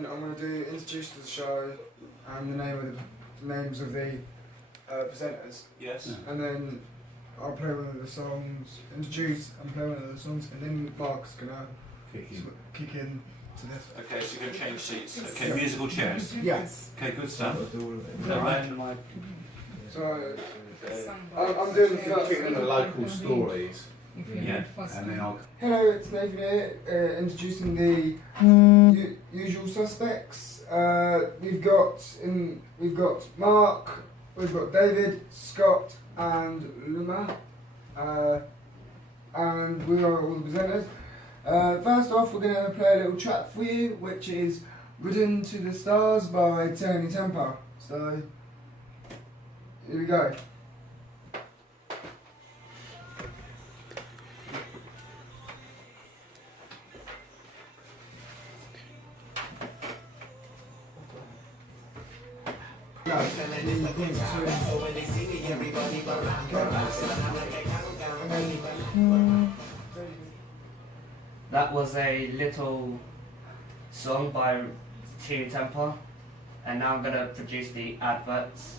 then I'm going to do introduce to the show and the names of the presenters. Yes. And then I'll play one of the songs, introduce and play one of the songs, and then Mark's going to kick in to this. Okay, so you're going to change seats. Okay, musical chairs. Yes. Okay, good stuff. Is that right? So I'm doing the local stories. Yeah. And then I'll. Hello, it's Nathan here, introducing the usual suspects. We've got Mark, we've got David, Scott, and Luma, and we are all the presenters. First off, we're going to play a little track for you, which is "Ridden to the Stars" by Tony Tampa. So here we go. That was a little song by Tune Temper, and now I'm going to produce the adverts.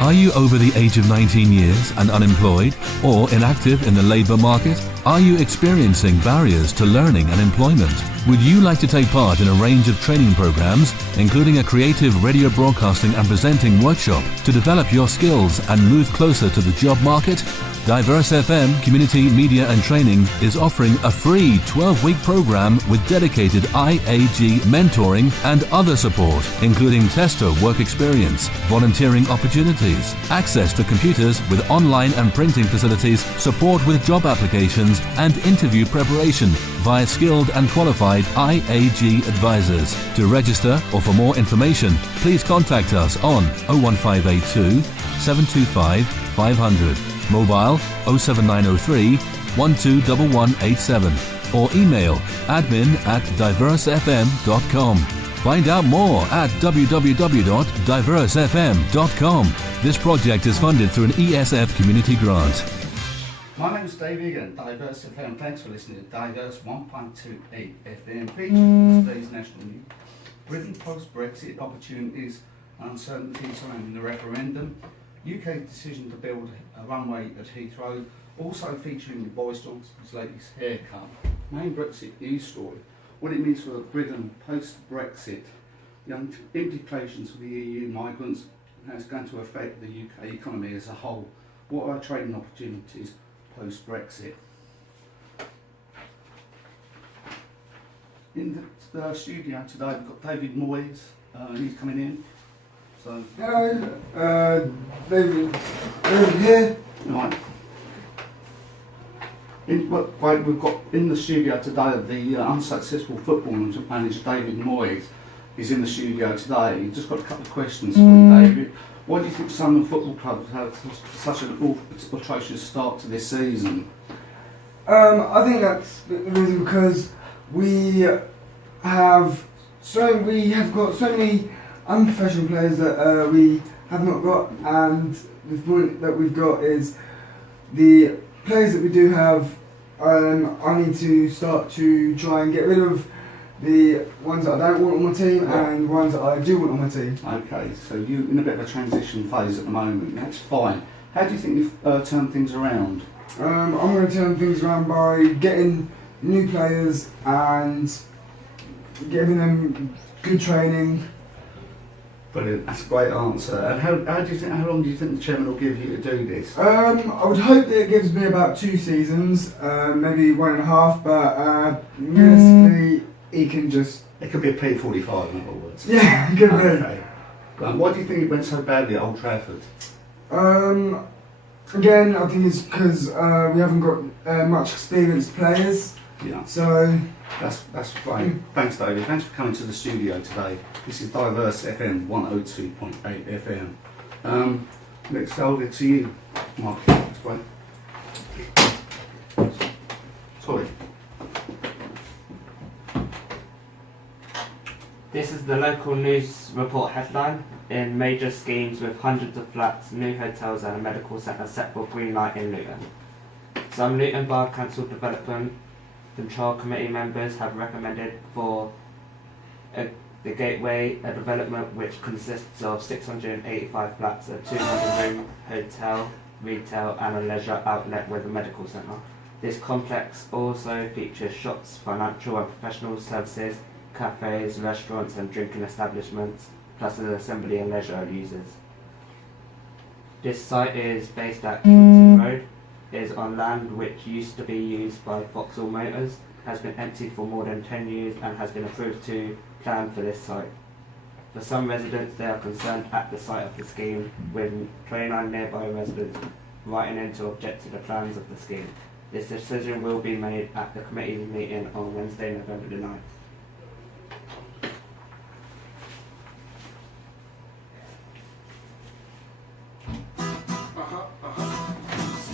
Are you over the age of 19 years and unemployed or inactive in the labour market? Are you experiencing barriers to learning and employment? Would you like to take part in a range of training programs, including a creative radio broadcasting and presenting workshop to develop your skills and move closer to the job market? Diverse FM Community Media and Training is offering a free 12-week program with dedicated IAG mentoring and other support, including tester work experience, volunteering opportunities, access to computers with online and printing facilities, support with job applications and interview preparation via skilled and qualified IAG advisors. To register or for more information, please contact us on 01582 725 500. Mobile 07903 121187 or email admin@diversefm.com. Find out more at www.diversefm.com. This project is funded through an ESF community grant. My name's Dave Egan, Diverse FM. Thanks for listening to Diverse 1.28 FM, featuring today's national news. Britain post-Brexit opportunities and uncertainty surrounding the referendum. UK's decision to build a runway at Heathrow, also featuring Boris Johnson's latest haircut. Main Brexit news story, what it means for Britain post-Brexit, the implications for the EU migrants, and how it's going to affect the UK economy as a whole. What are our trading opportunities post-Brexit? In the studio today we've got David Moyes, he's coming in. So. Hello, David here. Right. We've got in the studio today the unsuccessful football manager David Moyes is in the studio today. He's just got a couple of questions for you, David. Why do you think some football clubs have such an atrocious start to this season? I think that's the reason because we have got so many unprofessional players that we have not got, and the point that we've got is the players that we do have. I need to start to try and get rid of the ones that I don't want on my team and ones that I do want on my team. Okay, so you're in a bit of a transition phase at the moment. That's fine. How do you think you've turned things around? I'm going to turn things around by getting new players and giving them good training. Brilliant, that's a great answer. And how long do you think the chairman will give you to do this? I would hope that it gives me about 2 seasons, maybe 1.5, but realistically, he can just... It could be a P45 in other words. Yeah, it could be. Okay. Why do you think it went so badly at Old Trafford? Again, I think it's because we haven't got much experienced players. Yeah. So... That's great. Thanks, David. Thanks for coming to the studio today. This is Diverse FM 102.8 FM. Next over to you, Mark. That's great. Sorry. This is the local news report headline. In major schemes with hundreds of flats, new hotels and a medical centre set for green light in Luton. Some Luton Borough Council Development Control Committee members have recommended for The Gateway, a development which consists of 685 flats, a 200-room hotel, retail and a leisure outlet with a medical centre. This complex also features shops, financial and professional services, cafes, restaurants and drinking establishments, plus an assembly and leisure users. This site is based at Kingston Road, is on land which used to be used by Vauxhall Motors, has been emptied for more than 10 years and has been approved to plan for this site. For some residents, they are concerned at the site of the scheme, with 29 nearby residents writing in to object to the plans of the scheme. This decision will be made at the committee meeting on Wednesday, November the 9th.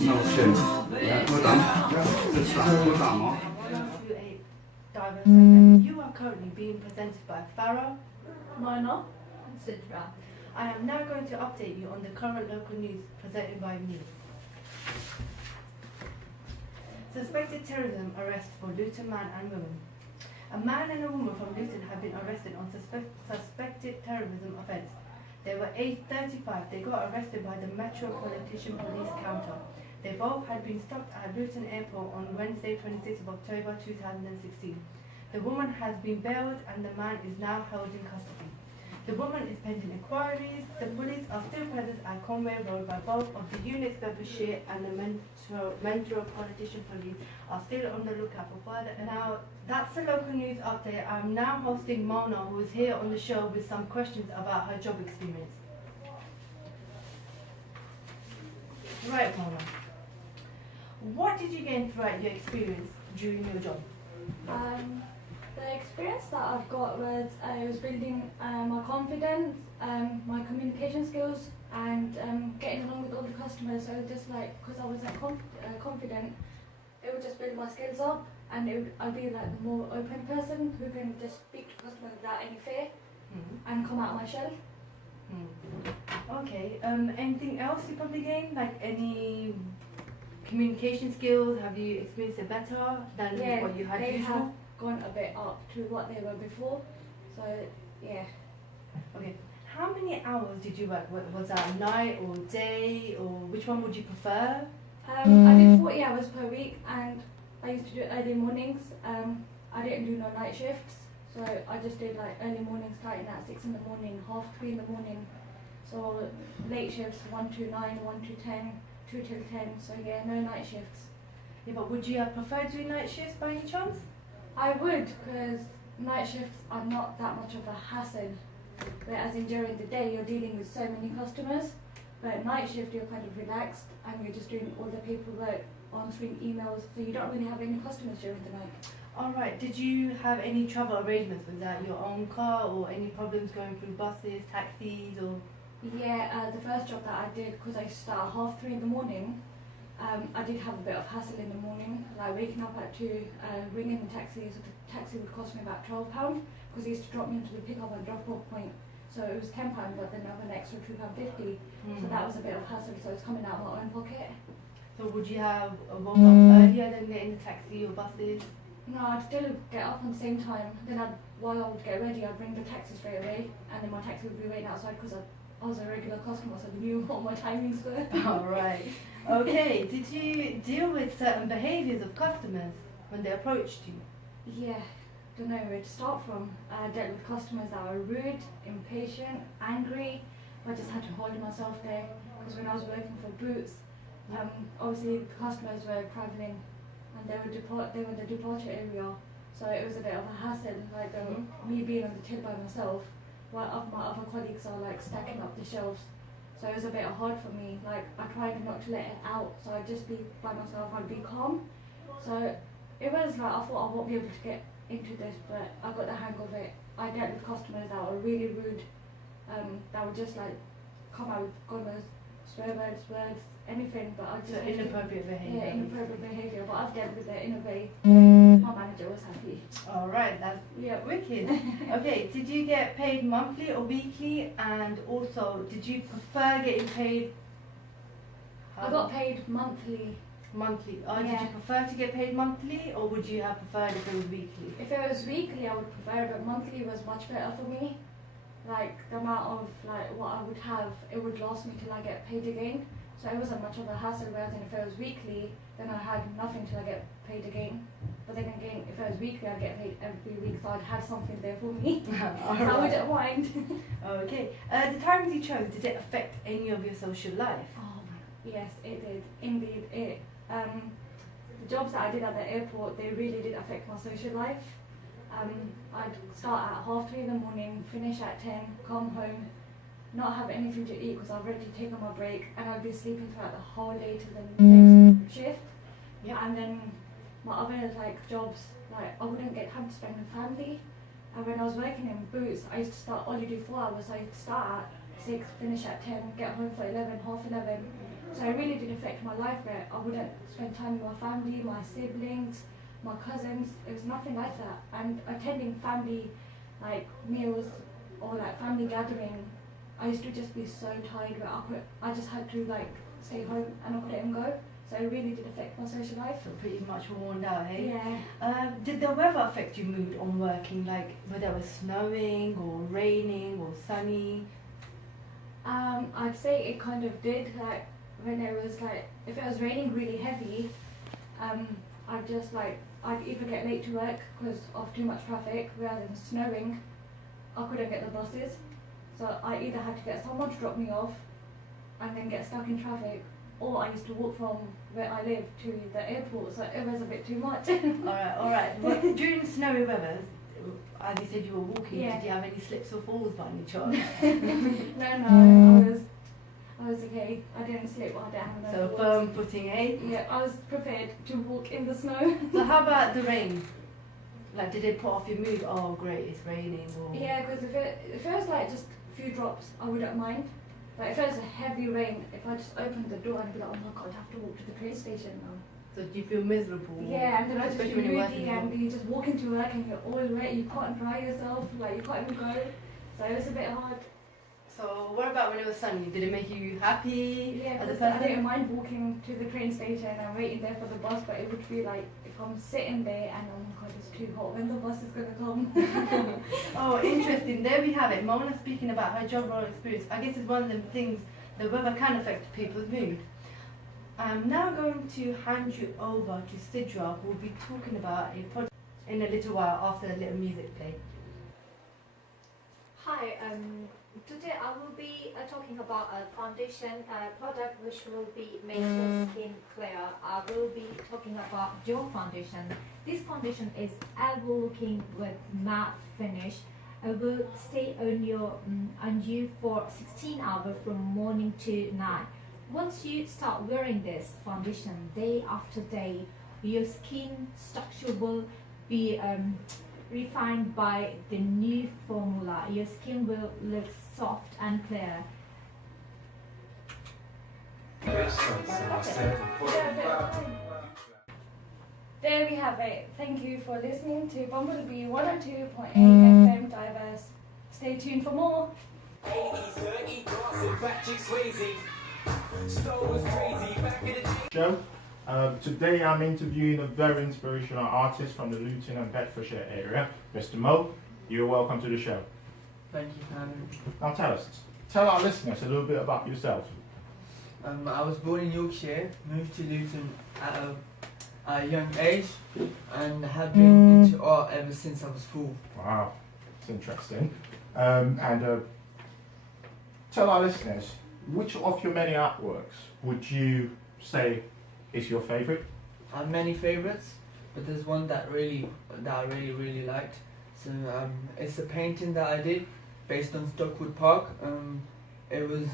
No tune. Yeah, well done. Good stuff. Well done, Mark. Diverse FM. You are currently being presented by Farah, Minor, Sidra. I am now going to update you on the current local news presented by me. Suspected terrorism arrest for Luton man and woman. A man and a woman from Luton have been arrested on suspected terrorism offence. They were aged 35. They got arrested by the Metropolitan Police Counter. They both had been stopped at Luton Airport on Wednesday, 26th of October 2016. The woman has been bailed and the man is now held in custody. The woman is pending inquiries. The police are still present at Conway Road, by both of the units Bedfordshire and the Metropolitan Police are still on the lookout for further. Now, that's the local news update. I'm now hosting Mona, who is here on the show with some questions about her job experience. Right, Mona. What did you gain throughout your experience during your job? The experience that I've got was I was building my confidence, my communication skills, and getting along with all the customers. So just like, because I was like confident, it would just build my skills up, and I'd be like the more open person who can just speak to customers without any fear and come out of my shell. Okay. Anything else you probably gained? Like any communication skills? Have you experienced it better than what you had they usual? have gone a bit up to what they were before. So yeah. Okay. How many hours did you work? Was that night or day, or which one would you prefer? I did 40 hours per week, and I used to do early mornings. I didn't do no night shifts, so I just did like early mornings starting at 6 in the morning, 3:30 in the morning. So late shifts 1 to 9, 1 to 10, 2 till 10. So yeah, no night shifts. Yeah, but would you have preferred doing night shifts by any chance? I would, because night shifts are not that much of a hassle. Whereas in during the day you're dealing with so many customers, but at night shift you're kind of relaxed and you're just doing all the paperwork, answering emails, so you don't really have any customers during the night. Alright, did you have any travel arrangements? Was that your own car, or any problems going through buses, taxis, or? Yeah, the first job that I did, because I start at 3:30 in the morning, I did have a bit of hassle in the morning, like waking up at 2, ringing the taxi, so the taxi would cost me about £12, because he used to drop me into the pick-up and drop-off point. So it was £10, but then I have an extra £2.50, so that was a bit of hassle, so it's coming out of my own pocket. So would you have woke up earlier than getting the taxi or buses? No, I'd still get up on the same time, then while I would get ready, I'd ring the taxi straight away, and then my taxi would be waiting outside, because I was a regular customer, so I knew what my timings were. Alright. Okay, did you deal with certain behaviours of customers when they approached you? Yeah, don't know where to start from. I dealt with customers that were rude, impatient, angry. I just had to hold myself there, because when I was working for Boots, obviously the customers were travelling and they were the departure area, so it was a bit of a hassle, like me being on the till by myself, while my other colleagues are like stacking up the shelves. So it was a bit hard for me, like I tried not to let it out, so I'd just be by myself, I'd be calm. So it was like, I thought I won't be able to get into this, but I got the hang of it. I dealt with customers that were really rude, that would just like come out with God knows, swear words, anything, but I just... So inappropriate behaviour. Yeah, inappropriate behaviour, but I've dealt with it in a way. My manager was happy. Alright, that's wicked. Okay, did you get paid monthly or weekly, and also did you prefer getting paid? I got paid monthly. Monthly. Did Yeah. you prefer to get paid monthly, or would you have preferred if it was weekly? If it was weekly, I would prefer it, but monthly was much better for me. Like the amount of like what I would have, it would last me till I get paid again. So it wasn't much of a hassle. Whereas if it was weekly, then I had nothing till I get paid again. But then again, if it was weekly, I'd get paid every week, so I'd have something there for me. So I wouldn't mind. Okay. The times you chose, did it affect any of your social life? Oh my god. Yes, it did. Indeed, it. The jobs that I did at the airport, they really did affect my social life. I'd start at 3:30 in the morning, finish at 10, come home, not have anything to eat because I've already taken my break, and I'd be sleeping throughout the whole day till the next shift. Yeah. And then my other like jobs, like I wouldn't get time to spend with family. And when I was working in Boots, I used to start only do 4 hours. So I used to start at 6, finish at 10, get home for 11, half 11. So it really did affect my life where I wouldn't spend time with my family, my siblings, my cousins. It was nothing like that. And attending family like meals or like family gathering, I used to just be so tired where I just had to like stay home and I couldn't go. So it really did affect my social life. So pretty much worn out, hey? Yeah. Did the weather affect your mood on working, like whether it was snowing or raining or sunny? I'd say it kind of did. Like when it was like, if it was raining really heavy, I'd either get late to work because of too much traffic, rather than snowing, I couldn't get the buses. So I either had to get someone to drop me off and then get stuck in traffic, or I used to walk from where I live to the airport, so it was a bit too much. Alright. But during snowy weather, as you said you were walking, Yeah. did you have any slips or falls by any chance? No, I was okay. I didn't slip, I didn't have no So falls. firm footing, eh? Yeah, I was prepared to walk in the snow. So how about the rain? Like, did it put off your mood? Oh, great, it's raining. Or... Yeah, because if it was like just a few drops, I wouldn't mind. Like if it was a heavy rain, if I just opened the door, I'd be like, oh my god, I have to walk to the train station now. So do you feel miserable? Yeah, and then I just Especially feel when you're moody, working and you just walk into work and you're all wet, you can't dry yourself, like you can't even go. So it was a bit hard. So what about when it was sunny? Did it make you happy? Yeah, as a because I person? didn't mind walking to the train station and waiting there for the bus, but it would be like if I'm sitting there and oh my god, it's too hot, when the bus is gonna come. Oh, interesting. There we have it. Mona speaking about her job role experience. I guess it's one of them things the weather can affect people's mood. I'm now going to hand you over to Sidra, who will be talking about a project in a little while after a little music play. Hi, today I will be talking about a foundation product which will be make your skin clear. I will be talking about Joe Foundation. This foundation is ever looking with matte finish. It will stay on you for 16 hours from morning to night. Once you start wearing this foundation day after day, your skin structure will be refined by the new formula. Your skin will look soft and clear. There we have it. Thank you for listening to Bumblebee 102.8 FM Diverse. Stay tuned for more. Joe, today I'm interviewing a very inspirational artist from the Luton and Bedfordshire area, Mr. Mo. You're welcome to the show. Thank you for having me. Now tell our listeners a little bit about yourself. I was born in Yorkshire, moved to Luton at a young age, and have been into art ever since I was 4. Wow, it's interesting. Tell our listeners, which of your many artworks would you say is your favourite? I have many favourites, but there's one that I really liked. So it's a painting that I did based on Stockwood Park. It was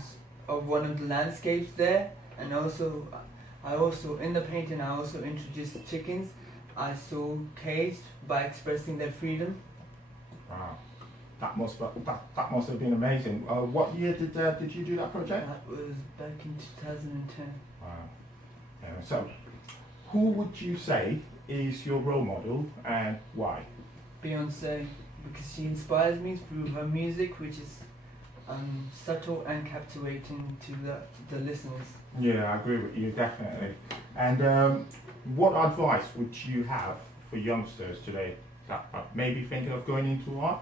of one of the landscapes there, and I also in the painting I also introduced the chickens. I saw caged by expressing their freedom. Wow, that must have been amazing. What year did you do that project? That was back in 2010. Wow. Yeah, so, who would you say is your role model and why? Beyonce, because she inspires me through her music, which is subtle and captivating to the listeners. Yeah, I agree with you, definitely. And what advice would you have for youngsters today that are maybe thinking of going into art?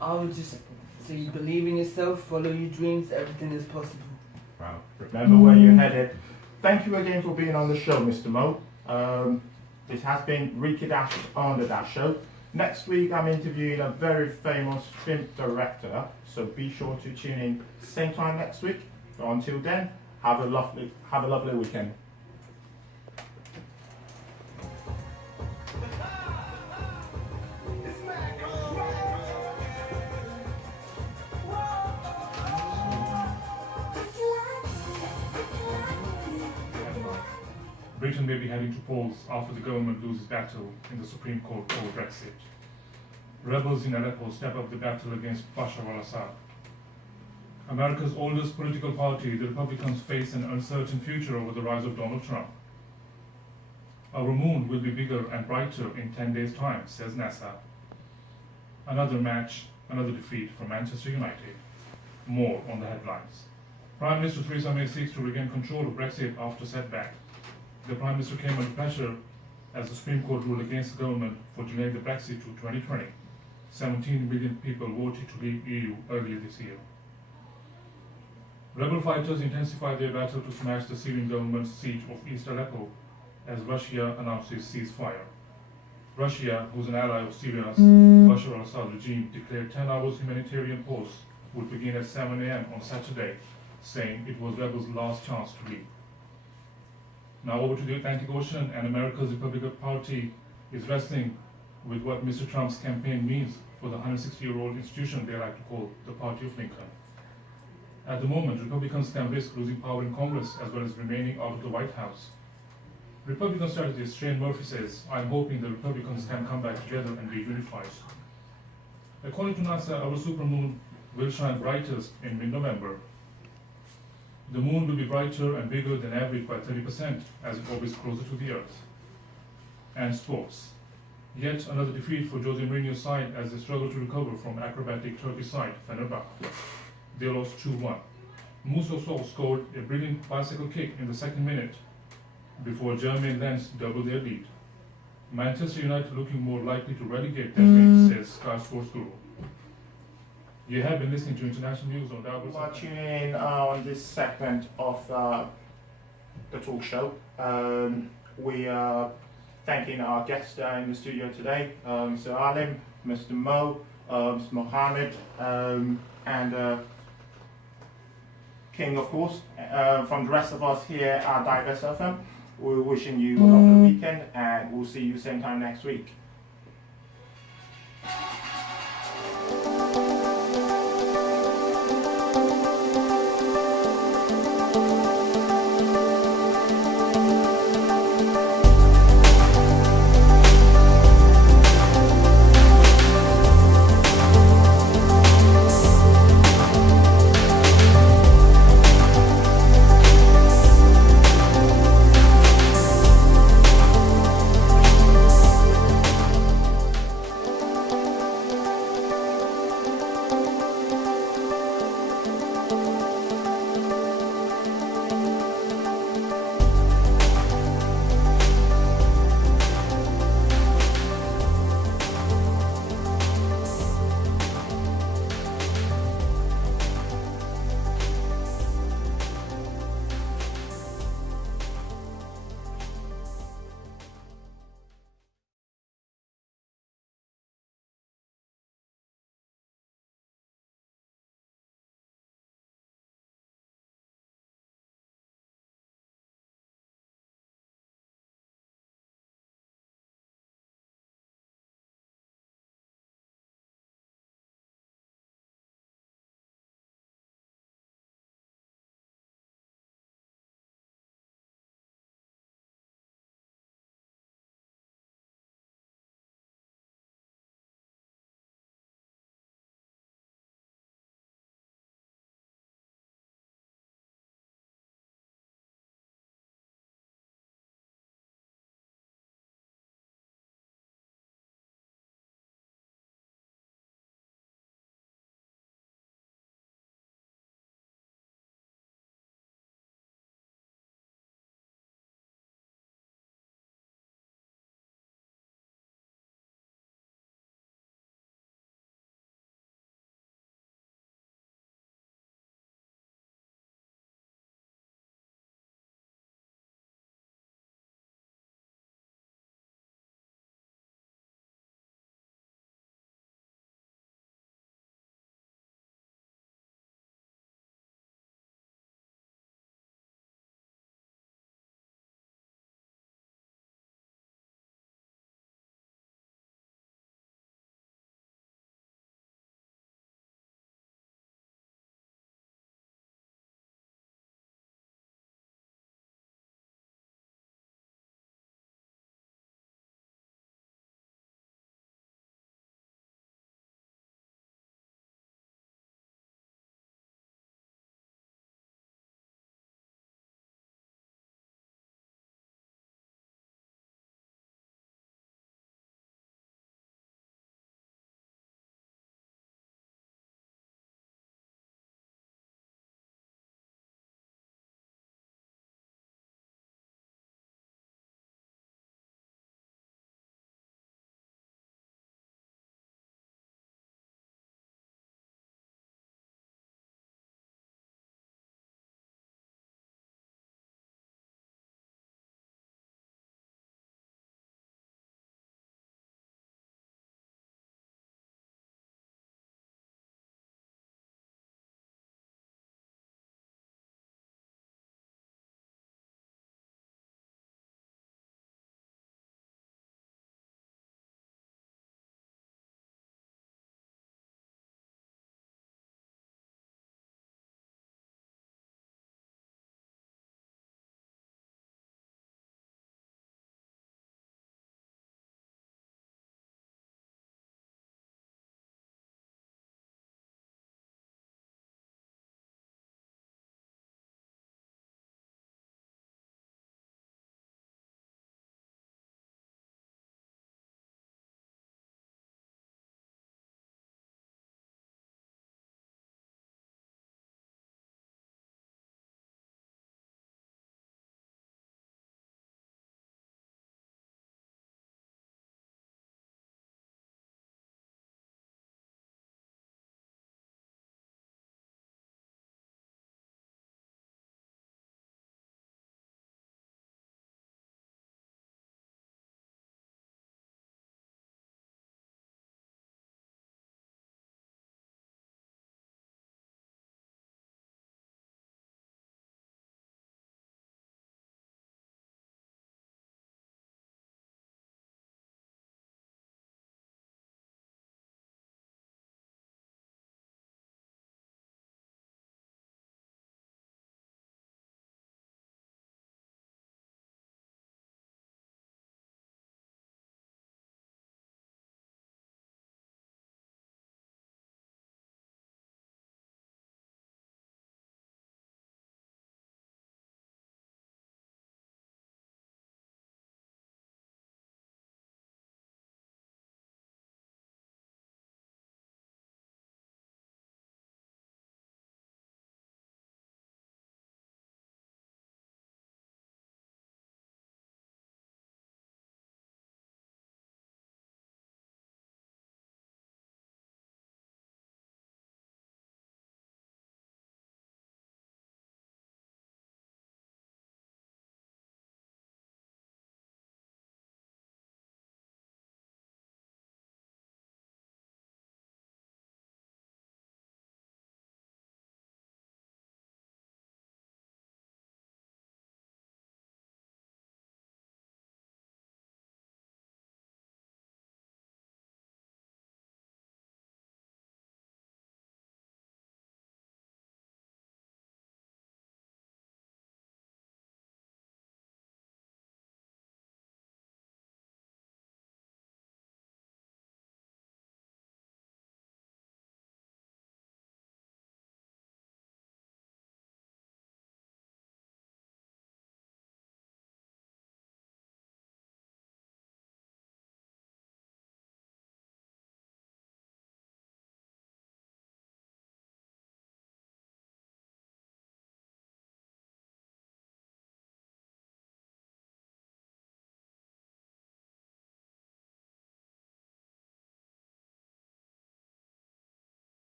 I would just say believe in yourself, follow your dreams, everything is possible. Well, remember where you're headed. Thank you again for being on the show, Mr. Mo. This has been Ricky Dash on the Dash Show. Next week I'm interviewing a very famous film director, so be sure to tune in same time next week. So until then, have a lovely weekend. Britain may be heading to polls after the government loses battle in the Supreme Court over Brexit. Rebels in Aleppo step up the battle against Bashar al-Assad. America's oldest political party, the Republicans, face an uncertain future over the rise of Donald Trump. Our moon will be bigger and brighter in 10 days' time, says NASA. Another match, another defeat for Manchester United. More on the headlines. Prime Minister Theresa May seeks to regain control of Brexit after setback. The Prime Minister came under pressure as the Supreme Court ruled against the government for delaying the Brexit to 2020. 17 million people voted to leave EU earlier this year. Rebel fighters intensified their battle to smash the Syrian government's siege of East Aleppo as Russia announces ceasefire. Russia, who's an ally of Syria's Bashar al-Assad regime, declared 10 hours humanitarian pause would begin at 7 a.m. on Saturday, saying it was rebels' last chance to leave. Now over to the Atlantic Ocean, and America's Republican Party is wrestling with what Mr. Trump's campaign means for the 160-year-old institution they like to call the Party of Lincoln. At the moment, Republicans can risk losing power in Congress as well as remaining out of the White House. Republican strategist Shane Murphy says, "I'm hoping the Republicans can come back together and be unified." According to NASA, our supermoon will shine brightest in mid-November. The moon will be brighter and bigger than average by 30% as it orbits closer to the Earth. And sports. Yet another defeat for Jose Mourinho's side as they struggle to recover from acrobatic Turkish side Fenerbahce. They lost 2-1. Musa Sow scored a brilliant bicycle kick in the second minute before Jermaine Lens doubled their lead. Manchester United looking more likely to relegate than win, says Sky Sports Guru. You have been listening to International News on Davos. You are tuning in on this segment of the talk show. We are thanking our guests in the studio today, Mr. Alim, Mr. Mo, Mr. Mohammed, and King, of course. From the rest of us here at Diverse FM, we're wishing you a lovely weekend, and we'll see you same time next week.